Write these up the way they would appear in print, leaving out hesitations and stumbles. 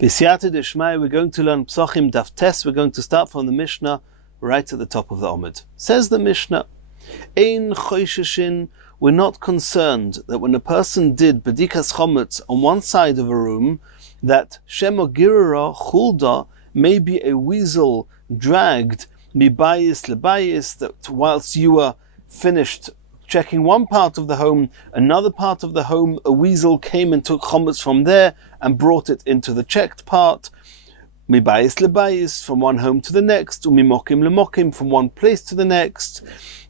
B'siyata d'shmai, we're going to learn Pesachim Daf Tes. We're going to start from the Mishnah right at the top of the Omid. Says the Mishnah, Ein chosheshin, we're not concerned that when a person did bedikas chometz on one side of a room, that shemo girara chulda, maybe a weasel dragged mibayis lebayis, that whilst you were finished checking one part of the home, another part of the home, a weasel came and took chometz from there and brought it into the checked part. Mibayis lebayis, from one home to the next, umimokim lemokim, from one place to the next.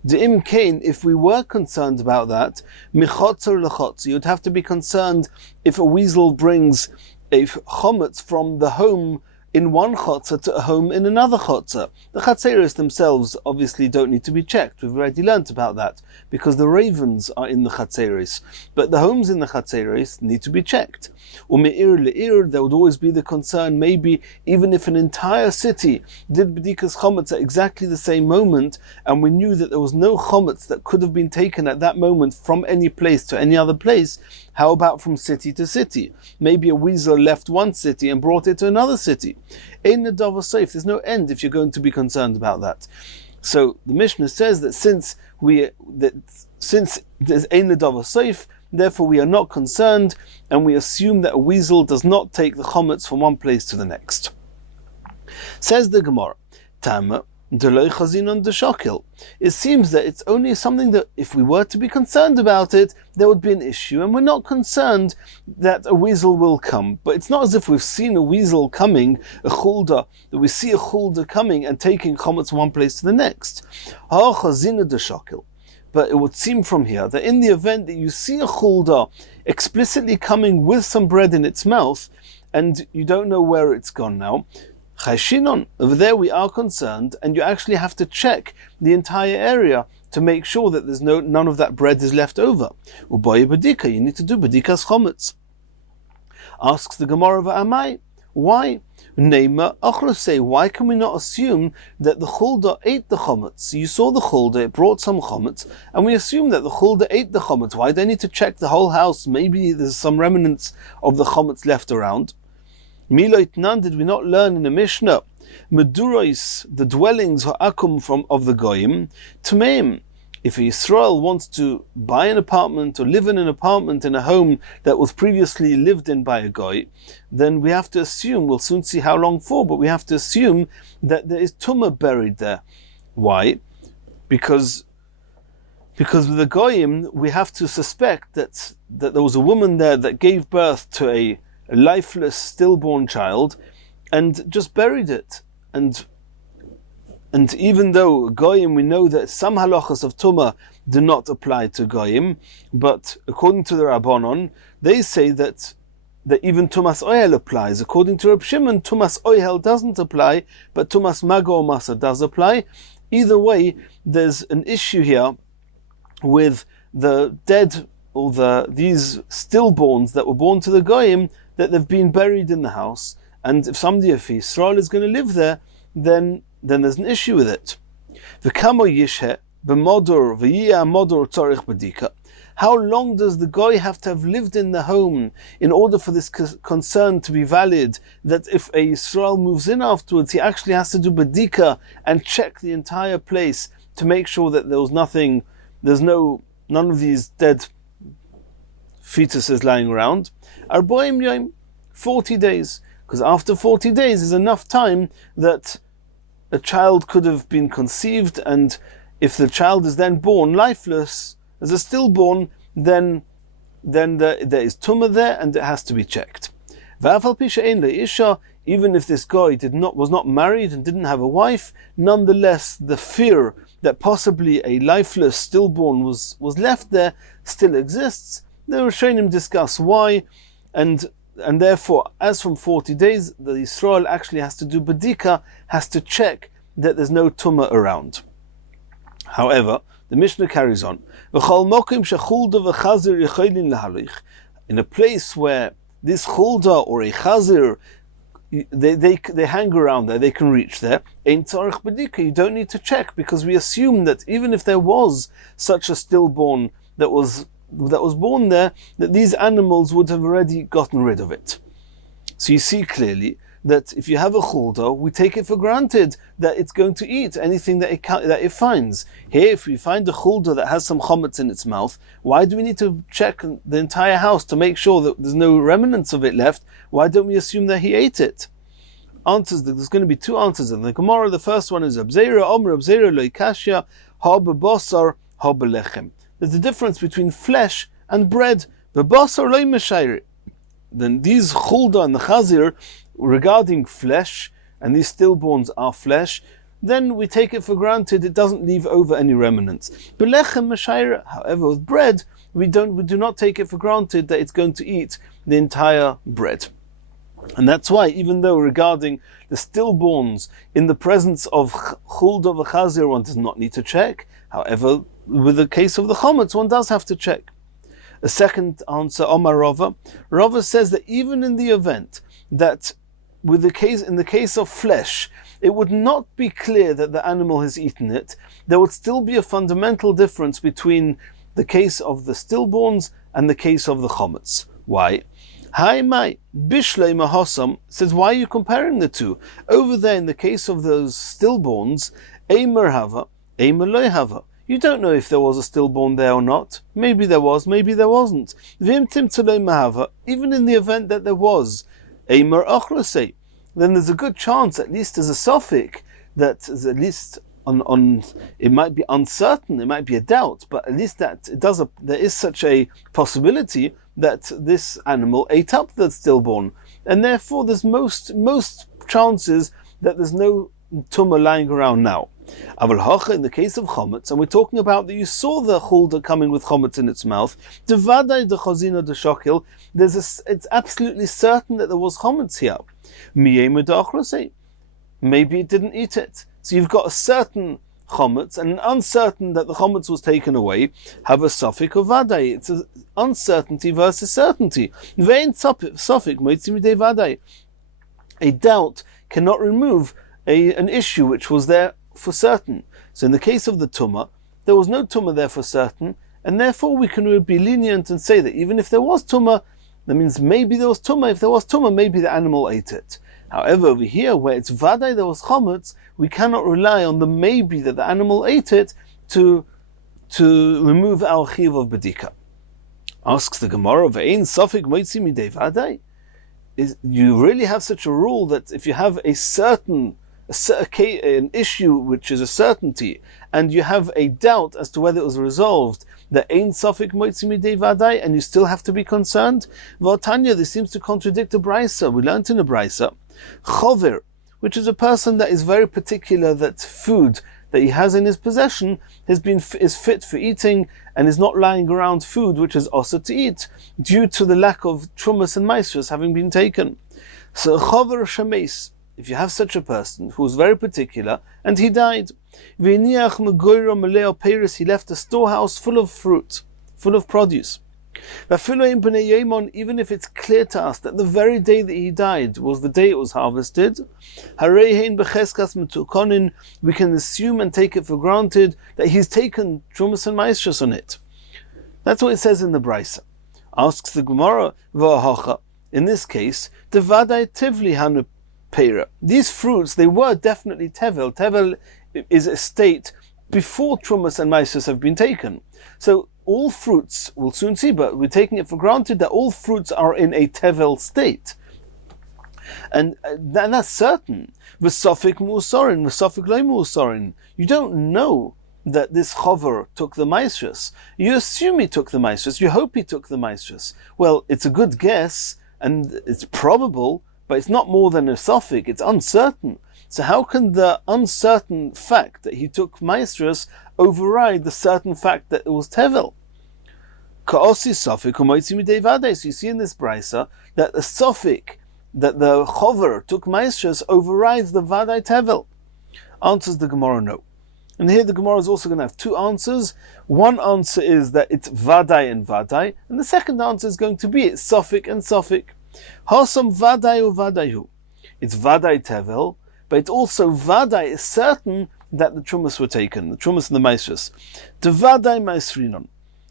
De'im kain, if we were concerned about that, michotzer lechotzer, you'd have to be concerned if a weasel brings a chometz from the home in one chotzer to a home in another chotzer. The chatzeros themselves obviously don't need to be checked. We've already learnt about that, because the ravens are in the chatzeros. But the homes in the chatzeros need to be checked. Ume'ir le'ir, there would always be the concern, maybe even if an entire city did bedikas chometz at exactly the same moment, and we knew that there was no chometz that could have been taken at that moment from any place to any other place, how about from city to city? Maybe a weasel left one city and brought it to another city. In the Dava Soif, there's no end if you're going to be concerned about that. So the Mishnah says that since there's Ein the Dava Soif, therefore we are not concerned, and we assume that a weasel does not take the chometz from one place to the next. Says the Gemara, Tama, it seems that it's only something that if we were to be concerned about it, there would be an issue, and we're not concerned that a weasel will come. But it's not as if we've seen a weasel coming, a chulda, that we see a chulda coming and taking chometz from one place to the next. But it would seem from here that in the event that you see a chulda explicitly coming with some bread in its mouth, and you don't know where it's gone now, Chashinon, over there we are concerned, and you actually have to check the entire area to make sure that there's none of that bread is left over. Uboye badika, you need to do badikas chometz. Asks the Gemara Amai, why? Neima achlosei, why can we not assume that the chulda ate the chometz? You saw the chulda, it brought some chometz, and we assume that the chulda ate the chometz. Why do I need to check the whole house? Maybe there's some remnants of the chometz left around. Miloit nan, did we not learn in the Mishnah? Medurais, the dwellings ha'akum of the goyim, tmeim. If a Yisrael wants to buy an apartment or live in an apartment in a home that was previously lived in by a goy, then we have to assume, we'll soon see how long for, but we have to assume that there is tumah buried there. Why? Because with the goyim, we have to suspect that there was a woman there that gave birth to a lifeless stillborn child and just buried it, and even though goyim, we know that some halachas of tumah do not apply to goyim, but according to the Rabbanon, they say that even tumas oil applies. According to Reb Shimon, tumas oil doesn't apply, but tumas mago or masa does apply. Either way, there's an issue here with the dead, or these stillborns that were born to the goyim, that they've been buried in the house, and if Yisrael is going to live there, then there's an issue with it. How long does the goy have to have lived in the home in order for this concern to be valid, that if a Yisrael moves in afterwards, he actually has to do badika and check the entire place to make sure that none of these dead fetuses lying around? Arboim yom, 40 days, because after 40 days is enough time that a child could have been conceived, and if the child is then born lifeless as a stillborn, then there is tumah there, and it has to be checked. Even if this guy was not married and didn't have a wife, nonetheless the fear that possibly a lifeless stillborn was left there still exists. The Rishonim discuss why, and therefore, as from 40 days, the Yisrael actually has to do badika, has to check that there's no tumah around. However, the Mishnah carries on. In a place where this chulda or a chazir, they hang around there, they can reach there, ein tzarich badika, you don't need to check, because we assume that even if there was such a stillborn that was born there, that these animals would have already gotten rid of it. So you see clearly that if you have a chulda, we take it for granted that it's going to eat anything that it finds. Here, if we find a chulda that has some chometz in its mouth, why do we need to check the entire house to make sure that there's no remnants of it left? Why don't we assume that he ate it? Answers. There's going to be two answers in the Gemara. The first one is Abzera Omer Abzera Lo Ikashya Ha Bebasar Ha Belechem. There's a difference between flesh and bread. Bebasar Lo Meshayre. Then these chulda and the chazir regarding flesh, and these stillborns are flesh, then we take it for granted it doesn't leave over any remnants. Belechem Meshayre. However, with bread, we do not take it for granted that it's going to eat the entire bread. And that's why, even though regarding the stillborns, in the presence of chulda v'chazir, one does not need to check. However, with the case of the chometz, one does have to check. A second answer, Omar Rava. Rava says that even in the event that, in the case of flesh, it would not be clear that the animal has eaten it, there would still be a fundamental difference between the case of the stillborns and the case of the chometz. Why? Hai mai bishlei mahosam says, why are you comparing the two? Over there, in the case of those stillborns, eimer hava, eimer loy hava. You don't know if there was a stillborn there or not. Maybe there was, maybe there wasn't. Vim timtzalei mahava. Even in the event that there was, eimer achrasei, then there's a good chance, at least as a suffix, that is at least on it might be uncertain, it might be a doubt, but at least that there is such a possibility that this animal ate up the stillborn, and therefore there's most chances that there's no tumah lying around now. Aval hacha, in the case of chometz, and we're talking about that you saw the chulda coming with chometz in its mouth, devadai de chazina de shokil, it's absolutely certain that there was chometz here. Miyema de achrasei, maybe it didn't eat it. So you've got a certain chometz and an uncertain that the chometz was taken away. Have a suffix of vadai. It's an uncertainty versus certainty. Vein suffix moitzi midei vadai. A doubt cannot remove an issue which was there for certain. So in the case of the tumah, there was no tumah there for certain, and therefore we can be lenient and say that even if there was tumah, that means maybe there was tumah. If there was tumah, maybe the animal ate it. However, over here, where it's vadai there was chometz, we cannot rely on the maybe that the animal ate it to remove our chiv of bedika. Asks the Gemara, "Ve'ein safek moitzi midei vadai." You really have such a rule that if you have an issue which is a certainty, and you have a doubt as to whether it was resolved, that ein safek moitzi midei vadai, and you still have to be concerned? V'atanya, this seems to contradict a brisa. We learned in a brisa, chover, which is a person that is very particular that food that he has in his possession is fit for eating and is not lying around food which is also to eat due to the lack of trumas and maestros having been taken. So chover shameis, if you have such a person who was very particular and he died, he left a storehouse full of fruit, full of produce. Even if it's clear to us that the very day that he died was the day it was harvested, we can assume and take it for granted that he's taken trumas and maestros on it. That's what it says in the brisa. Asks the Gemara, in this case, devadai tivli hanu peira. These fruits, they were definitely tevel. Tevel is a state before trumas and maestros have been taken. So all fruits, we'll soon see, but we're taking it for granted that all fruits are in a tevel state. And that's certain. V'safik mu'usarin, v'safik lo mu'usarin. You don't know that this chover took the maestros. You assume he took the maestros. You hope he took the maestros. Well, it's a good guess, and it's probable, but it's not more than a safik. It's uncertain. So how can the uncertain fact that he took maestros override the certain fact that it was tevel? So you see in this brisa that the safik, that the chover took maestros, overrides the vadai tevel. Answers the Gemara no. And here the Gemara is also going to have two answers. One answer is that it's vadai and vadai, and the second answer is going to be it's safik and safik. Hasam vadai u vadaihu. It's vadai tevel, but it's also vadai is certain that the trumas were taken, the trumas and the maestros. The vadai maesrinon.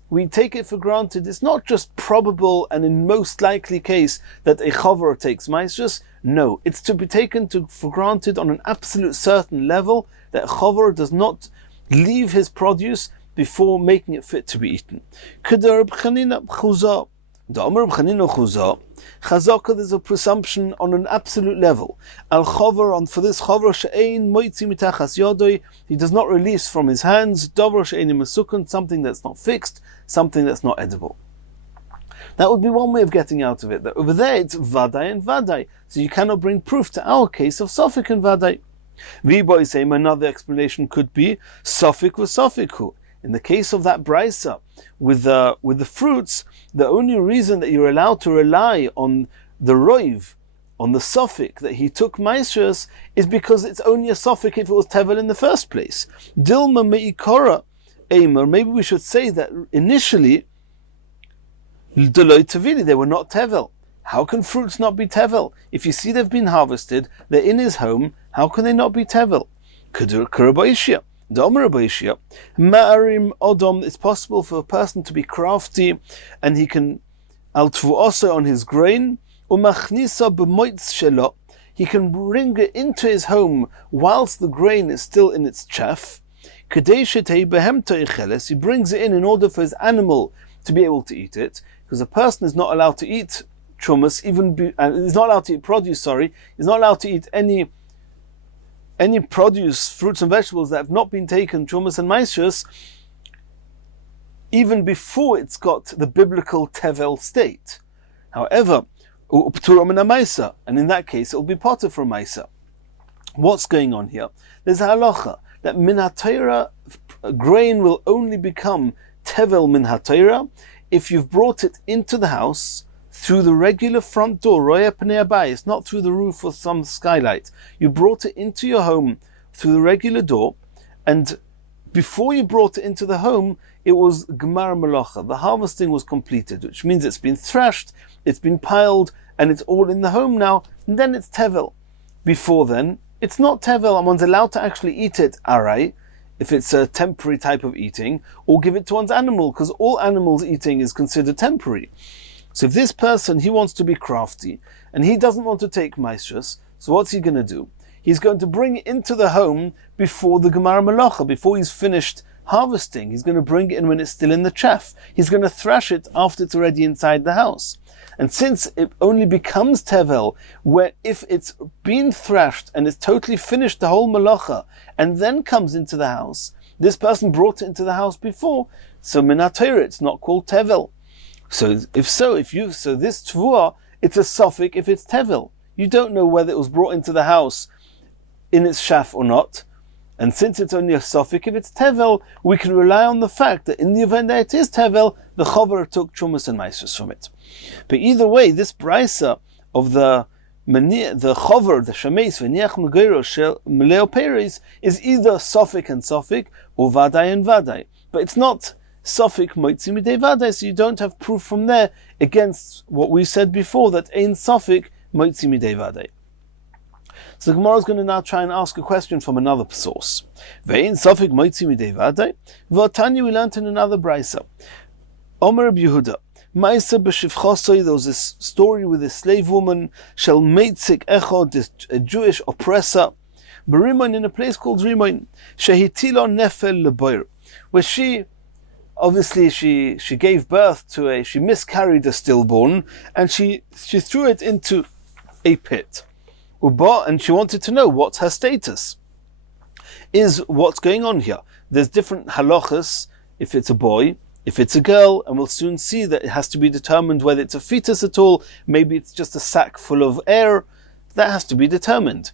we take it for granted it's not just probable and in most likely case that a chover takes maisrus. No, it's to be taken for granted on an absolute certain level that a chover does not leave his produce before making it fit to be eaten. Chazaka, there's a presumption on an absolute level. Al chover, for this chover, she'ein moitzi mitachas yodoi, he does not release from his hands, dover she'ein mesukun, something that's not fixed, something that's not edible. That would be one way of getting out of it. That over there it's vadai and vadai, so you cannot bring proof to our case of sofik and vadai. Viboy say another explanation could be sofik was sofiku. In the case of that brisa, with the fruits, the only reason that you're allowed to rely on the roiv, on the sofik that he took maisrus, is because it's only a sofik if it was tevel in the first place. Dilma meikora eimer. Maybe we should say that initially, deloi tavili, they were not tevel. How can fruits not be tevel? If you see they've been harvested, they're in his home, how can they not be tevel? Kudur kurabaishia. Ma'arim odom, it's possible for a person to be crafty and he can altvu also on his grain, umachnisa b'moitz shelo, he can bring it into his home whilst the grain is still in its chaff. Kedei shetei behemto icheles, he brings it in order for his animal to be able to eat it, because a person is not allowed to eat chumas, is not allowed to eat produce, is not allowed to eat any produce, fruits and vegetables that have not been taken, chumas and maisrus, even before it's got the biblical tevel state. However, and in that case it will be potter from maisa. What's going on here? There's a halacha that min haTorah grain will only become tevel min haTorah if you've brought it into the house through the regular front door, roya pnei habayis, not through the roof or some skylight. You brought it into your home through the regular door, and before you brought it into the home, it was gemar melacha. The harvesting was completed, which means it's been thrashed, it's been piled, and it's all in the home now, and then it's tevel. Before then, it's not tevel, and one's allowed to actually eat it, arai, if it's a temporary type of eating, or give it to one's animal, because all animals eating is considered temporary. So if this person, he wants to be crafty, and he doesn't want to take maisrus, so what's he going to do? He's going to bring it into the home before the gemar melacha, before he's finished harvesting. He's going to bring it in when it's still in the chaff. He's going to thrash it after it's already inside the house. And since it only becomes tevel where if it's been thrashed and it's totally finished the whole melacha and then comes into the house, this person brought it into the house before, so min haTorah, it's not called tevel. So this tvua, it's a sofik if it's tevel. You don't know whether it was brought into the house in its shaf or not. And since it's only a sofik if it's tevel, we can rely on the fact that in the event that it is tevel, the chover took chumas and maisrus from it. But either way, this brisa of the chover, the shameis, v'niach megero shel meleo peres, is either sofik and sofik, or vadai and vadai. But it's not sofik moitzi midei vadai, so you don't have proof from there against what we said before, that ein sofik moitzi midei vadai. So the Gemara is going to now try and ask a question from another source. Ve'in sofik moitzi midei vadai. V'atanya, we learned in another brisa. Omer Rabbi Yehuda, Ma'isa b'shivchosoi, there was this story with a slave woman, shel meitzik echod, a Jewish oppressor, b'Rimoin, in a place called Rimoin, shehitilo nefel leboir, where she gave birth to she miscarried a stillborn, and she threw it into a pit. And she wanted to know what's her status. Is what's going on here. There's different halachas, if it's a boy, if it's a girl, and we'll soon see that it has to be determined whether it's a fetus at all, maybe it's just a sack full of air. That has to be determined.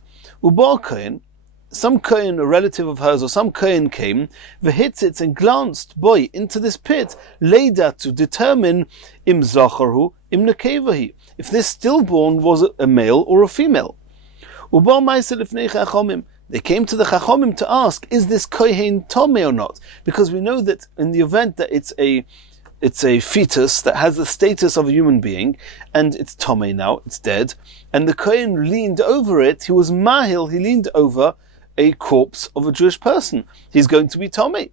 Some kohen, a relative of hers, or some kohen came, v'hitzitz, and glanced into this pit, leida, to determine im zacharhu, im nekevahi, if this stillborn was a male or a female. They came to the chachomim to ask, is this kohen tomei or not? Because we know that in the event that it's a fetus that has the status of a human being, and it's tomei now, it's dead, and the kohen leaned over it, he was mahil, he leaned over a corpse of a Jewish person. He's going to be tomei.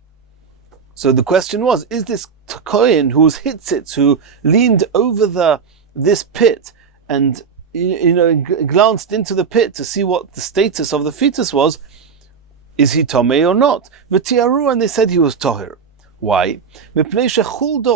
So the question was, is this Kohen who was Hitzitz, who leaned over this pit and glanced into the pit to see what the status of the fetus was, is he Tomei or not? V'tiaru, and they said he was Tohir. Why? Either chulda,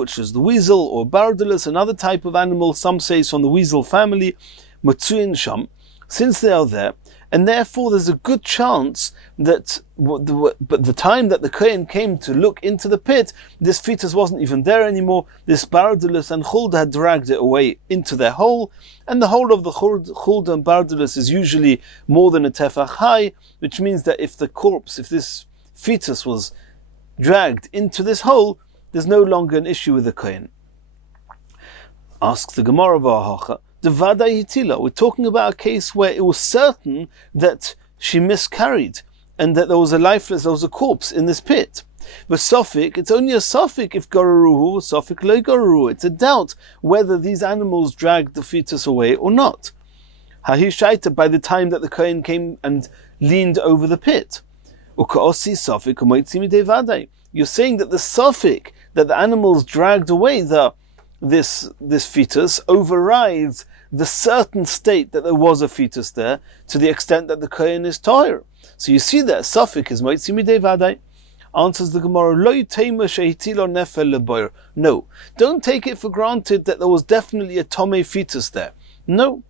which is the weasel, or bardulus, another type of animal, some say it's from the weasel family, matzuin sham, since they are there, and therefore there's a good chance that but the time that the Kohen came to look into the pit, this fetus wasn't even there anymore. This bardulus and chulda had dragged it away into their hole, and the hole of the chulda and bardulus is usually more than a tefach high, which means that if this fetus was dragged into this hole, there's no longer an issue with the Kohen. Asks the Gemara V'ahacha, Devadai hitila. We're talking about a case where it was certain that she miscarried and that there was a corpse in this pit. But Sofik, it's only a Sofik if Gararuhu, Sofik lo Gararuhu. It's a doubt whether these animals dragged the fetus away or not. Hahishaita, by the time that the Kohen came and leaned over the pit. Ukaosi Sofik umoitzimi devadai. You're saying that the Sofik, that the animals dragged away this fetus, overrides the certain state that there was a fetus there, to the extent that the Kohen is Tahir. So you see that Sofik is moitzimi devadai. Answers the Gemara, Lo yitema shehitilo nefel leboyer. No, don't take it for granted that there was definitely a Tomei fetus there. No,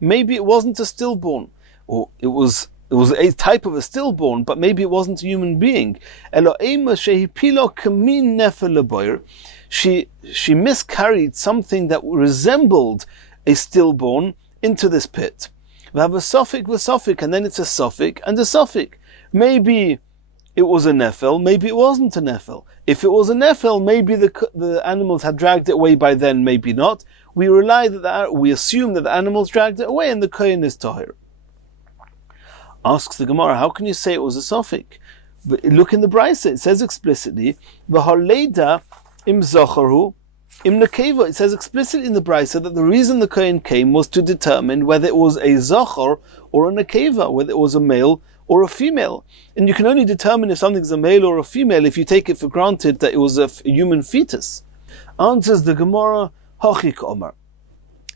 maybe it wasn't a stillborn, or it was a type of a stillborn, but maybe it wasn't a human being. Elo'ema shehipilo kamin nefel leboyer. She miscarried something that resembled a stillborn into this pit. We have a Sofik, and then it's a Sofik and a Sofik. Maybe it was a Nefel, maybe it wasn't a Nefel. If it was a Nefel, maybe the animals had dragged it away by then, maybe not. We assume that the animals dragged it away and the Kohen is Tahir. Asks the Gemara, how can you say it was a Sofik? But look in the Brisa, it says explicitly, V'haleda im Zocharu im Nekeva. It says explicitly in the Brisa that the reason the Kohen came was to determine whether it was a Zochar or a Nekeva, whether it was a male or a female. And you can only determine if something's a male or a female if you take it for granted that it was a human fetus. Answers the Gemara, Hachik Omar.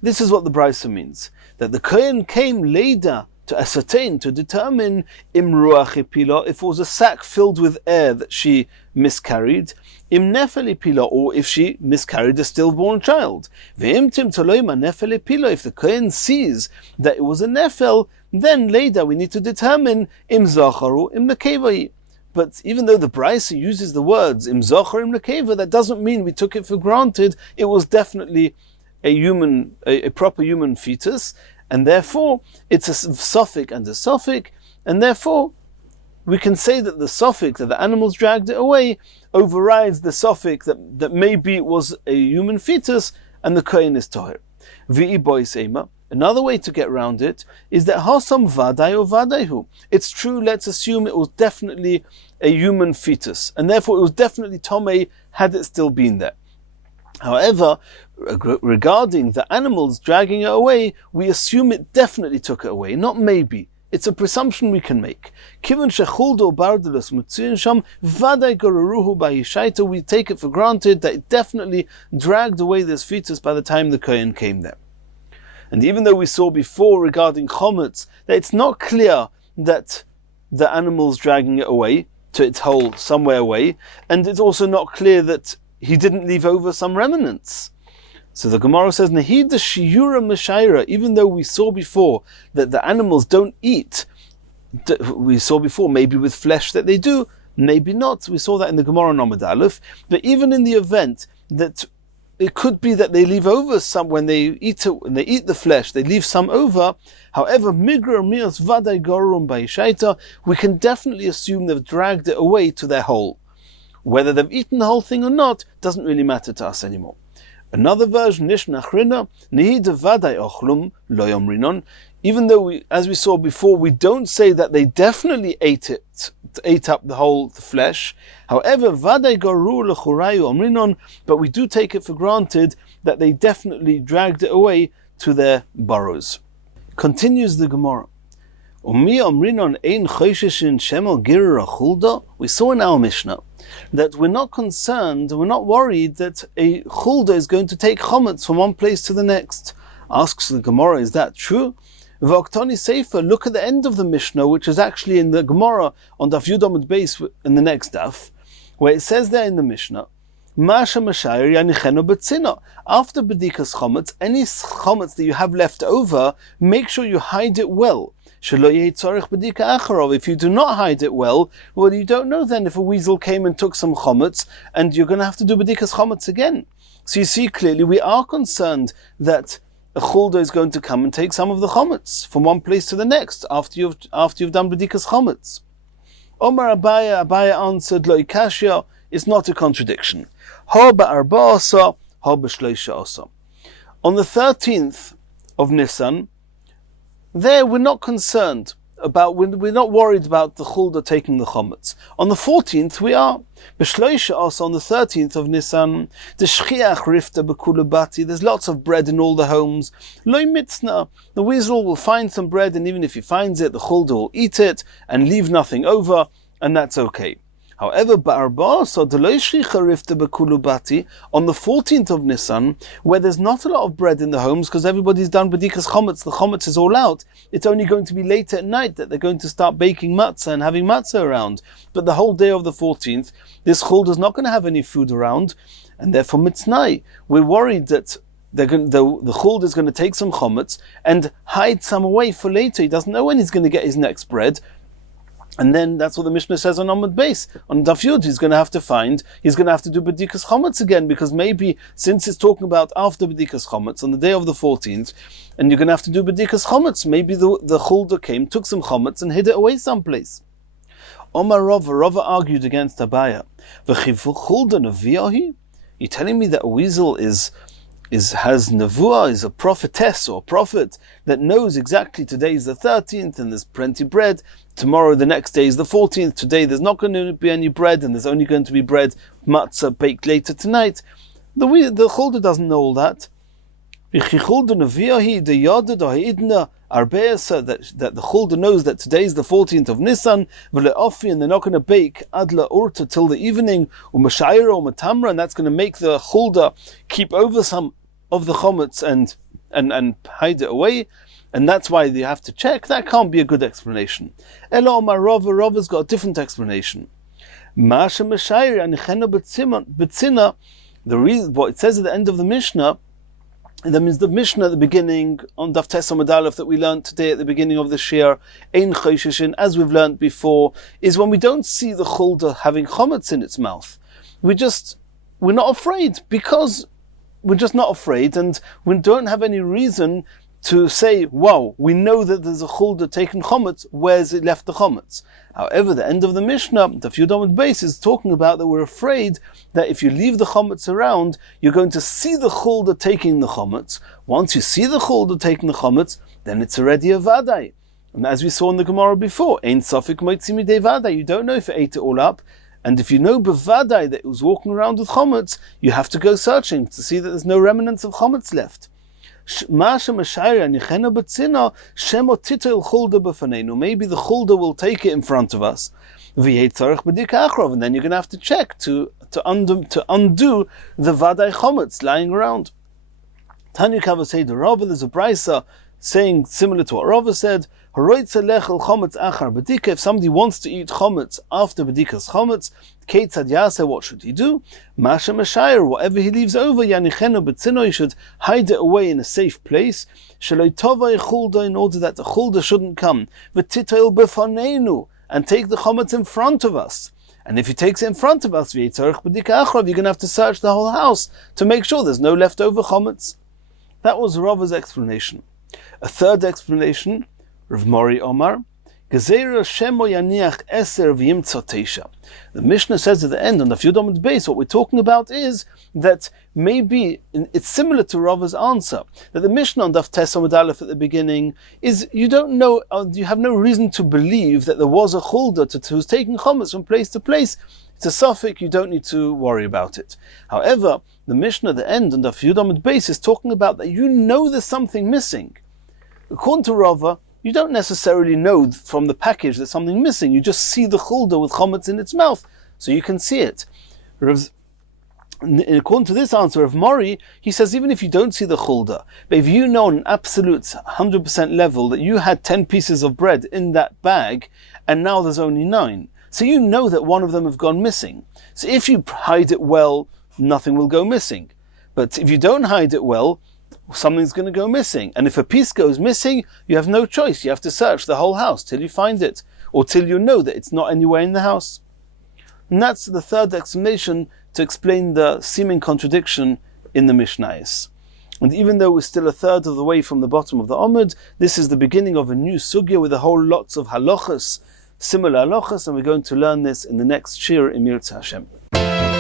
This is what the Brisa means, that the Kohen came later to ascertain, to determine im ruach ipila, if it was a sack filled with air that she miscarried, im nefel ipila, or if she miscarried a stillborn child. Ve'im tim toloima nefel ipila, if the Kohen sees that it was a nefel, then later we need to determine im zacharu im nekeva. But even though the Brisa uses the words im zachar im nekeva, that doesn't mean we took it for granted it was definitely a proper human fetus, and therefore it's a Sofik and a Sofik, and therefore we can say that the Sofik, that the animals dragged it away, overrides the Sofik that maybe it was a human fetus and the Kohen is Tahir. V'i bois ema. Another way to get around it is that Hasam Vadai or Vadaihu. It's true, let's assume it was definitely a human fetus, and therefore it was definitely Tomei had it still been there. However, regarding the animals dragging it away, we assume it definitely took it away, not maybe. It's a presumption we can make. We take it for granted that it definitely dragged away this fetus by the time the Kohen came there. And even though we saw before regarding Chometz that it's not clear that the animal's dragging it away to its hole somewhere away, and it's also not clear that he didn't leave over some remnants. So the Gemara says, Nehid the Shiura Meshaira, even though we saw before that the animals don't eat, we saw before maybe with flesh that they do, maybe not. We saw that in the Gemara on Amud Aleph. But even in the event that it could be that they leave over some when they eat it, when they eat the flesh, they leave some over. However, Migrar Mias Vadai Gorum Baishaita, we can definitely assume they've dragged it away to their hole. Whether they've eaten the whole thing or not doesn't really matter to us anymore. Another version, Nishnachrina, Nihid Vadai Ochlum Loyom Rinon. Even though as we saw before, we don't say that they definitely ate up the flesh. However, Vadai Goru Lechurayu Omrinon, but we do take it for granted that they definitely dragged it away to their burrows. Continues the Gemara. We saw in our Mishnah that we're not concerned, we're not worried that a chulda is going to take chometz from one place to the next. Asks the Gemara, is that true? V'oktani Sefer, look at the end of the Mishnah, which is actually in the Gemara on Daf Yomi Shiur in the next Daf, where it says there in the Mishnah, Masha Mashayir Yanichenu Betzina. After Bedikas chometz, any chometz that you have left over, make sure you hide it well. If you do not hide it well, you don't know then if a weasel came and took some chometz, and you're going to have to do Bedikas chometz again. So you see clearly we are concerned that a chulda is going to come and take some of the chometz from one place to the next after you've done Bedikas chometz. Omar Abaya answered, Lo ikashya, it's not a contradiction. Ha ba'arba asa, ha b'shleisha asa. On the 13th of Nisan, there we're not concerned about, we're not worried about the chulda taking the chometz. On the 14th we are. B'shleisha asa, on the 13th of Nisan, the shchiach rifta b'kula bati, there's lots of bread in all the homes. Loi mitzna, the weasel will find some bread, and even if he finds it, the chulda will eat it and leave nothing over, and that's okay. However, on the 14th of Nisan, where there's not a lot of bread in the homes because everybody's done bedikas chometz, the chometz is all out, it's only going to be late at night that they're going to start baking matzah and having matzah around. But the whole day of the 14th, this chulda is not going to have any food around, and therefore mitznai, we're worried that the chulda is going to take some chometz and hide some away for later. He doesn't know when he's going to get his next bread. And then that's what the Mishnah says on Amud Beis. On Daf Yud, he's going to have to do Bedikas chometz again, because maybe since it's talking about after Bedikas chometz, on the day of the 14th, and you're going to have to do Bedikas chometz, maybe the chulda came, took some chometz, and hid it away someplace. Omar Rava argued against Abaya. You're telling me that a weasel has nevuah, is a prophetess or prophet that knows exactly today is the 13th and there's plenty bread, tomorrow the next day is the 14th, today there's not going to be any bread and there's only going to be bread, matzah baked later tonight. The chulda doesn't know all that. That the chulda knows that today is the 14th of Nisan, and they're not going to bake adla urta till the evening, or matamra, and that's going to make the chulda keep over some of the chometz and hide it away, and that's why you have to check. That can't be a good explanation. Ela Omar Rava's got a different explanation. The reason, what it says at the end of the Mishnah, that means the Mishnah at the beginning on Daf Tes Amud Aleph that we learned today at the beginning of the Shiur, Ein Choshishin, as we've learned before, is when we don't see the chulda having chometz in its mouth. We're not afraid, because we're just not afraid, and we don't have any reason to say, wow, we know that there's a chulda taking chometz, where's it left the chometz? However, the end of the Mishnah, the Yud Beis, is talking about that we're afraid that if you leave the chometz around, you're going to see the chulda taking the chometz. Once you see the chulda taking the chometz, then it's already a vadai. And as we saw in the Gemara before, ein safik moitzi midei vadai, you don't know if it ate it all up. And if you know bevadai that it was walking around with chometz, you have to go searching to see that there's no remnants of chometz left. Maybe the chulda will take it in front of us, and then you're going to have to check to undo the vadai chometz lying around. Tanya Kava say the Rabbi, there's a brisa saying similar to what Rabbi said. If somebody wants to eat chometz after bedikas chometz, what should he do? Whatever he leaves over, he should hide it away in a safe place, in order that the chulda shouldn't come, and take the chometz in front of us. And if he takes it in front of us, you're going to have to search the whole house to make sure there's no leftover chometz. That was Rava's explanation. A third explanation, Rav Mori Omar, the Mishnah says at the end on the Daf Yomi Shiur, what we're talking about is that maybe it's similar to Rava's answer, that the Mishnah on Daf Tes Amud Aleph at the beginning is you don't know, you have no reason to believe that there was a chulda who's taking chometz from place to place. It's a suffix, you don't need to worry about it. However, the Mishnah at the end on Daf Yomi Shiur is talking about that you know there's something missing. According to Rava, you don't necessarily know from the package that something's missing. You just see the chulda with chometz in its mouth, so you can see it. According to this answer of Mori, he says even if you don't see the chulda, but if you know on an absolute 100% level that you had 10 pieces of bread in that bag, and now there's only 9, so you know that one of them have gone missing. So if you hide it well, nothing will go missing. But if you don't hide it well, something's going to go missing. And if a piece goes missing, you have no choice. You have to search the whole house till you find it, or till you know that it's not anywhere in the house. And that's the third explanation to explain the seeming contradiction in the Mishnayos. And even though we're still a third of the way from the bottom of the Amud, this is the beginning of a new sugya with a whole lots of halachas, similar halachas, and we're going to learn this in the next shiur in Yitzchok Hashem.